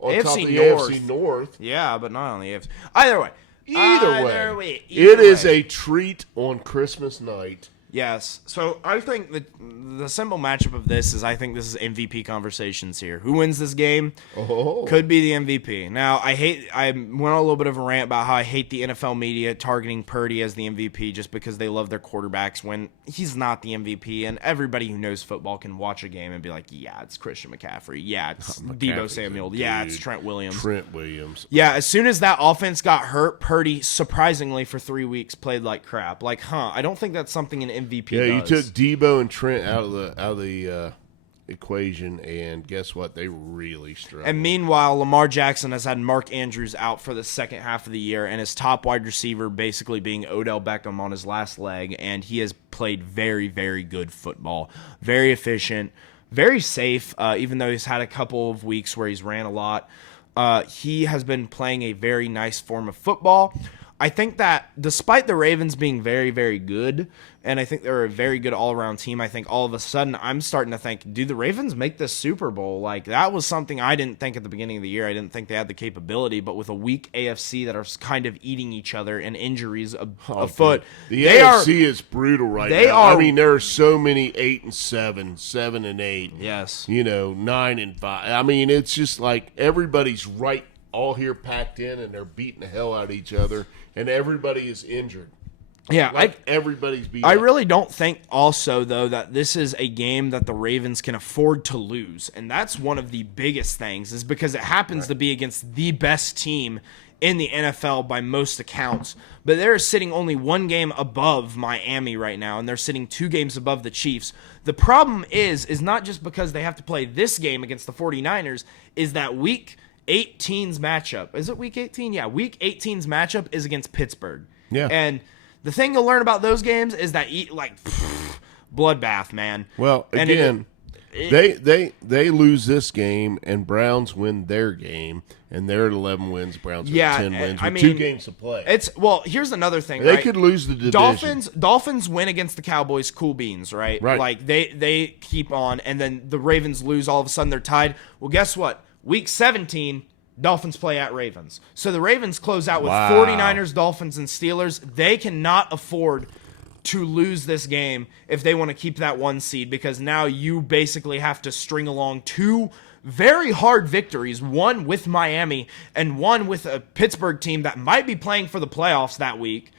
on top AFC of the North. AFC North. Yeah, but not on the AFC. Either way. Either way, Either it is way. a treat on Christmas night. Yes. So I think the simple matchup of this is I think this is MVP conversations here. Who wins this game? Oh, Could be the MVP. Now, I went on a little bit of a rant about how I hate the NFL media targeting Purdy as the MVP just because they love their quarterbacks when he's not the MVP. And everybody who knows football can watch a game and be like, yeah, it's Christian McCaffrey. Yeah, it's Deebo McCaffrey's Samuel. a Yeah, it's dude. Trent Williams. Trent Williams. Yeah, as soon as that offense got hurt, Purdy surprisingly for 3 weeks played like crap. Like, I don't think that's something an MVP Yeah, does. you took Debo and Trent out of the equation, and guess what? They really struggled. And meanwhile, Lamar Jackson has had Mark Andrews out for the second half of the year, and his top wide receiver basically being Odell Beckham on his last leg, and he has played very, very good football. Very efficient, very safe, even though he's had a couple of weeks where he's ran a lot. He has been playing a very nice form of football. I think that despite the Ravens being very, very good, and I think they're a very good all-around team, I think all of a sudden I'm starting to think, do the Ravens make this Super Bowl? Like, that was something I didn't think at the beginning of the year. I didn't think they had the capability, but with a weak AFC that are kind of eating each other and injuries afoot, the they AFC is brutal right they now. are- I mean, there are so many 8-7, 7-8. Yes. 9-5. I mean, it's just like everybody's right all here packed in, and they're beating the hell out of each other, and everybody is injured. Yeah, Like everybody's beat I up. really don't think also, though, that this is a game that the Ravens can afford to lose. And that's one of the biggest things, is because it happens to be against the best team in the NFL by most accounts. But they're sitting only one game above Miami right now, and they're sitting 2 games above the Chiefs. The problem is not just because they have to play this game against the 49ers, is that Week 18's matchup. Is it Week 18? Yeah, Week 18's matchup is against Pittsburgh. Yeah. And the thing you'll learn about those games is that bloodbath, man. Well, And again, they lose this game, and Browns win their game, and they're at 11 wins. Browns are at 10 wins with 2 games to play. Here's another thing. They right? could lose the division. Dolphins win against the Cowboys, cool beans, right? Right. Like they keep on, and then the Ravens lose. All of a sudden, they're tied. Well, guess what? Week 17. Dolphins play at Ravens. So the Ravens close out with 49ers, Dolphins, and Steelers. They cannot afford to lose this game if they want to keep that 1 seed, because now you basically have to string along 2 very hard victories, one with Miami and one with a Pittsburgh team that might be playing for the playoffs that week.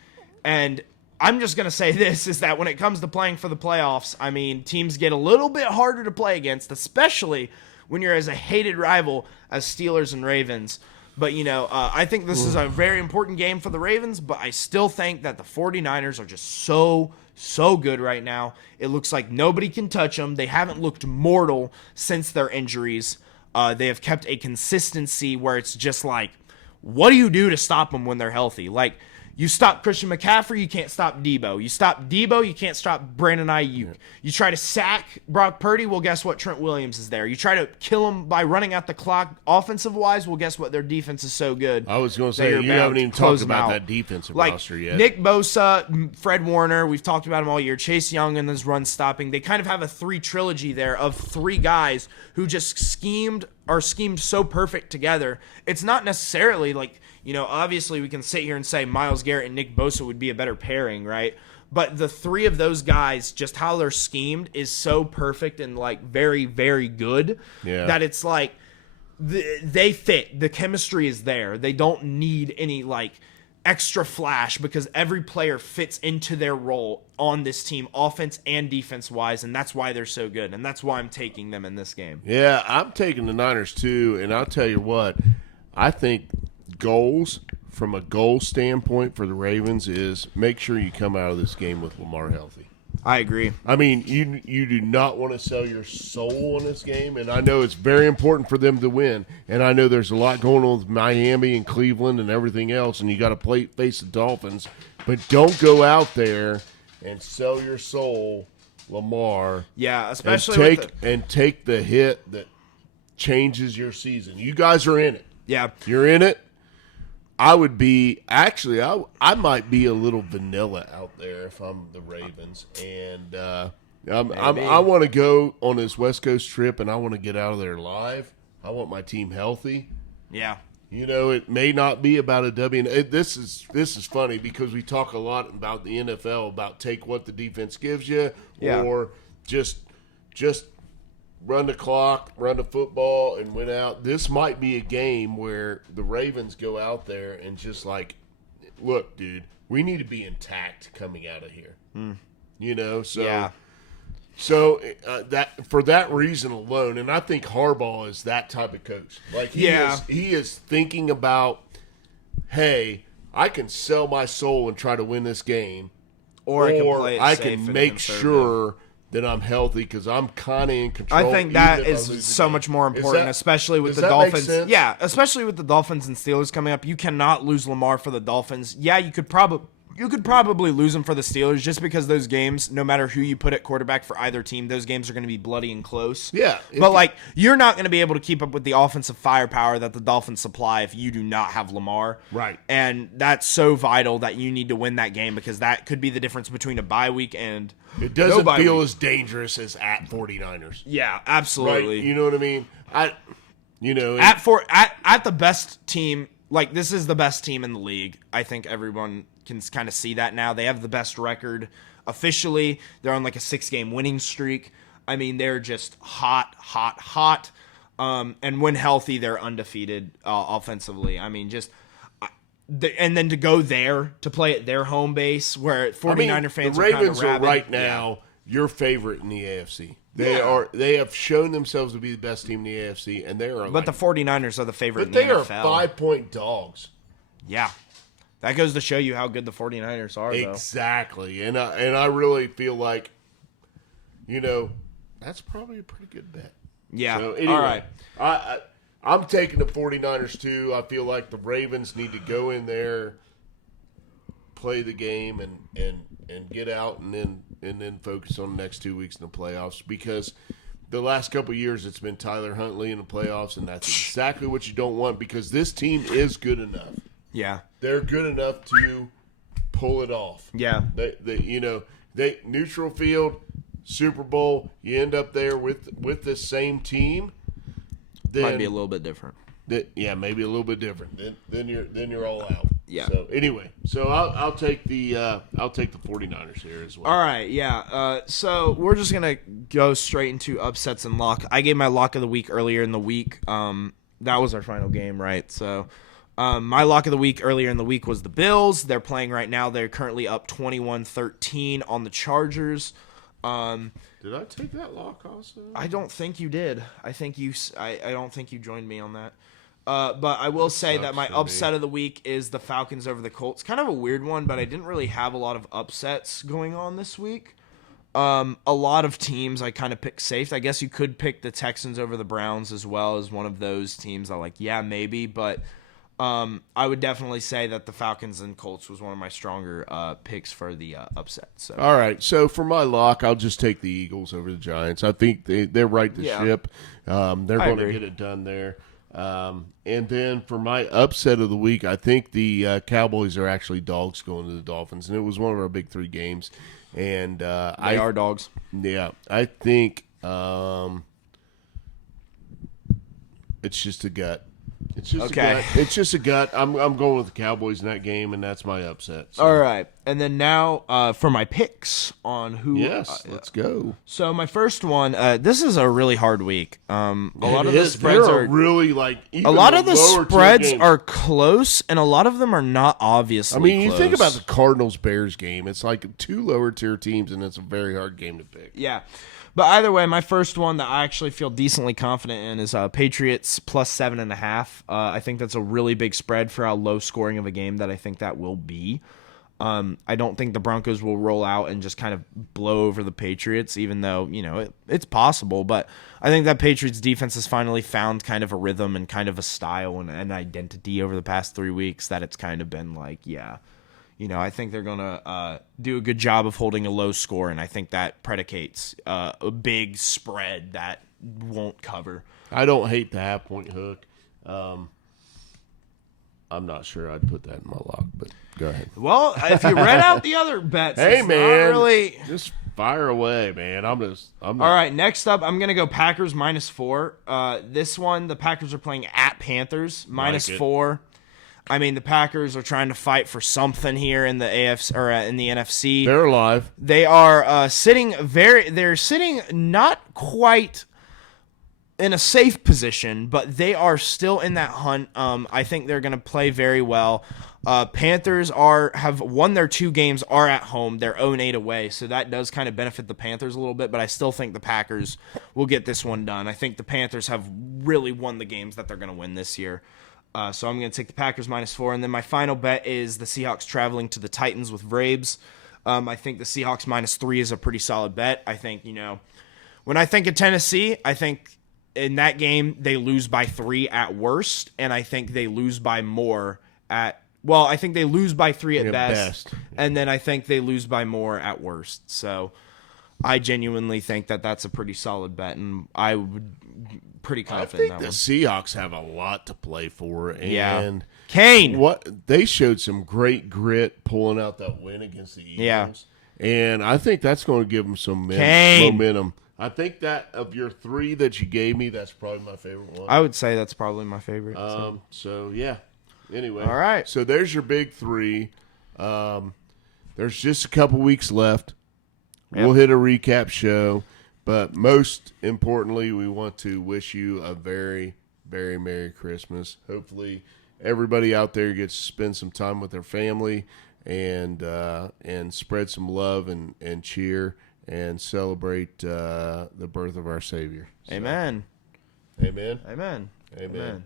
And I'm just going to say this, is that when it comes to playing for the playoffs, I mean, teams get a little bit harder to play against, especially when you're as a hated rival as Steelers and Ravens. But, I think this is a very important game for the Ravens, but I still think that the 49ers are just so good right now. It looks like nobody can touch them. They haven't looked mortal since their injuries. They have kept a consistency where it's just like, what do you do to stop them when they're healthy? Like, you stop Christian McCaffrey, you can't stop Debo. You stop Debo, you can't stop Brandon Ayuk. You try to sack Brock Purdy, well, guess what? Trent Williams is there. You try to kill him by running out the clock offensive-wise, well, guess what? Their defense is so good. I was going to say, you haven't even talked about that defensive roster yet. Nick Bosa, Fred Warner, we've talked about him all year. Chase Young and his run stopping. They kind of have a 3 trilogy there of 3 guys who just schemed so perfect together. It's not necessarily like, obviously we can sit here and say Myles Garrett and Nick Bosa would be a better pairing, right? But the 3 of those guys, just how they're schemed is so perfect and like very, very good that it's like they fit. The chemistry is there. They don't need any like extra flash because every player fits into their role on this team, offense and defense wise, and that's why they're so good. And that's why I'm taking them in this game. Yeah, I'm taking the Niners too, and I'll tell you what, I think goals from a goal standpoint for the Ravens is make sure you come out of this game with Lamar healthy. I agree. I mean, you do not want to sell your soul on this game, and I know it's very important for them to win, and I know there's a lot going on with Miami and Cleveland and everything else, and you got to face the Dolphins, but don't go out there and sell your soul, Lamar. Yeah, especially and take the hit that changes your season. You guys are in it. Yeah, you're in it. I would be actually. I might be a little vanilla out there if I'm the Ravens, and I want to go on this West Coast trip, and I want to get out of there live. I want my team healthy. Yeah, it may not be about a W. This is funny because we talk a lot about the NFL about take what the defense gives you, or just run the clock, run the football, and win out. This might be a game where the Ravens go out there and just like, look, dude, we need to be intact coming out of here. So that for that reason alone, and I think Harbaugh is that type of coach. Like he is thinking about, hey, I can sell my soul and try to win this game, or I can make sure that I'm healthy because I'm kind of in control. I think that is so much more important, especially with the Dolphins. Yeah, especially with the Dolphins and Steelers coming up. You cannot lose Lamar for the Dolphins. Yeah, you could probably lose him for the Steelers just because those games, no matter who you put at quarterback for either team, those games are going to be bloody and close. Yeah. But, you're not going to be able to keep up with the offensive firepower that the Dolphins supply if you do not have Lamar. Right. And that's so vital that you need to win that game because that could be the difference between a bye week and it doesn't feel as dangerous as at 49ers. Yeah, absolutely. Right? You know what I mean? At the best team, this is the best team in the league. I think everyone can kind of see that now. They have the best record officially. They're on a 6-game winning streak. I mean, they're just hot. And when healthy, they're undefeated offensively. I mean, and then to go there to play at their home base where 49er fans the are kind Ravens of are rabid. right now your favorite in the AFC. They have shown themselves to be the best team in the AFC, and they are. But the 49ers are the favorite but in the they are NFL. 5-point dogs. Yeah. That goes to show you how good the 49ers are, though. Exactly. And I really feel like, that's probably a pretty good bet. Yeah. So anyway, All right. I'm taking the 49ers too. I feel like the Ravens need to go in there, play the game, and get out, and then focus on the next 2 weeks in the playoffs, because the last couple of years it's been Tyler Huntley in the playoffs, and that's exactly what you don't want, because this team is good enough. Yeah. They're good enough to pull it off. Yeah. They neutral field, Super Bowl, you end up there with the same team. Then, Might be a little bit different. Maybe a little bit different. Then you're all out. Yeah. So anyway, I'll take the 49ers here as well. All right, yeah. So we're just gonna go straight into upsets and lock. I gave my lock of the week earlier in the week. That was our final game, right? So, my lock of the week earlier in the week was the Bills. They're playing right now. They're currently up 21-13 on the Chargers. Did I take that lock also? I don't think you did. I don't think you joined me on that. But I will say that my upset of the week is the Falcons over the Colts. Kind of a weird one, but I didn't really have a lot of upsets going on this week. A lot of teams I kind of picked safe. I guess you could pick the Texans over the Browns as well as one of those teams. Maybe, but I would definitely say that the Falcons and Colts was one of my stronger picks for the upset. So. All right, so for my lock, I'll just take the Eagles over the Giants. I think they're right the ship. They're going to get it done there. And then for my upset of the week, I think the Cowboys are actually dogs going to the Dolphins, and it was one of our big three games. And they are dogs. Yeah, I think it's just a gut. It's just a gut. It's just a gut. I'm going with the Cowboys in that game, and that's my upset. So. All right, and then now for my picks on who. Yes, let's go. So my first one. This is a really hard week. A lot of the spreads are really like. A lot of the spreads are close, and a lot of them are not obviously. I mean, you close. think about the Cardinals-Bears game. It's like two lower tier teams, and it's a very hard game to pick. Yeah. But either way, my first one that I actually feel decently confident in is Patriots plus 7.5. I think that's a really big spread for how low scoring of a game that I think that will be. I don't think the Broncos will roll out and just kind of blow over the Patriots, even though, it's possible. But I think that Patriots defense has finally found kind of a rhythm and kind of a style and an identity over the past 3 weeks that it's kind of been like, yeah. I think they're going to do a good job of holding a low score, and I think that predicates a big spread that won't cover. I don't hate the half-point hook. I'm not sure I'd put that in my lock, but go ahead. Well, if you read out the other bets, hey, it's man, not really... just fire away, man. I'm not... All right, next up, I'm going to go Packers -4. This one, the Packers are playing at Panthers, -4. I mean, the Packers are trying to fight for something here in the AFC or in the NFC. They're alive. They are they're sitting not quite in a safe position, but they are still in that hunt. I think they're going to play very well. Panthers have won their 2 games, are at home. They're 0-8 away, so that does kind of benefit the Panthers a little bit, but I still think the Packers will get this one done. I think the Panthers have really won the games that they're going to win this year. So I'm going to take the Packers -4. And then my final bet is the Seahawks traveling to the Titans with Vrabes. I think the Seahawks -3 is a pretty solid bet. I think, when I think of Tennessee, I think in that game they lose by 3 at worst. And I think they lose by more I think they lose by 3 at best. And then I think they lose by more at worst. So I genuinely think that that's a pretty solid bet. And I would... pretty confident I think in that the Seahawks have a lot to play for, and Kane, they showed some great grit pulling out that win against the Eagles, and I think that's going to give them some momentum. I think that of your 3 that you gave me, that's probably my favorite one. I would say that's probably my favorite. So yeah. Anyway, all right. So there's your big 3. There's just a couple weeks left. Yep. We'll hit a recap show. But most importantly, we want to wish you a very, very Merry Christmas. Hopefully, everybody out there gets to spend some time with their family and spread some love and cheer and celebrate the birth of our Savior. So, Amen. Amen. Amen. Amen.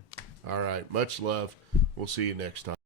All right. Much love. We'll see you next time.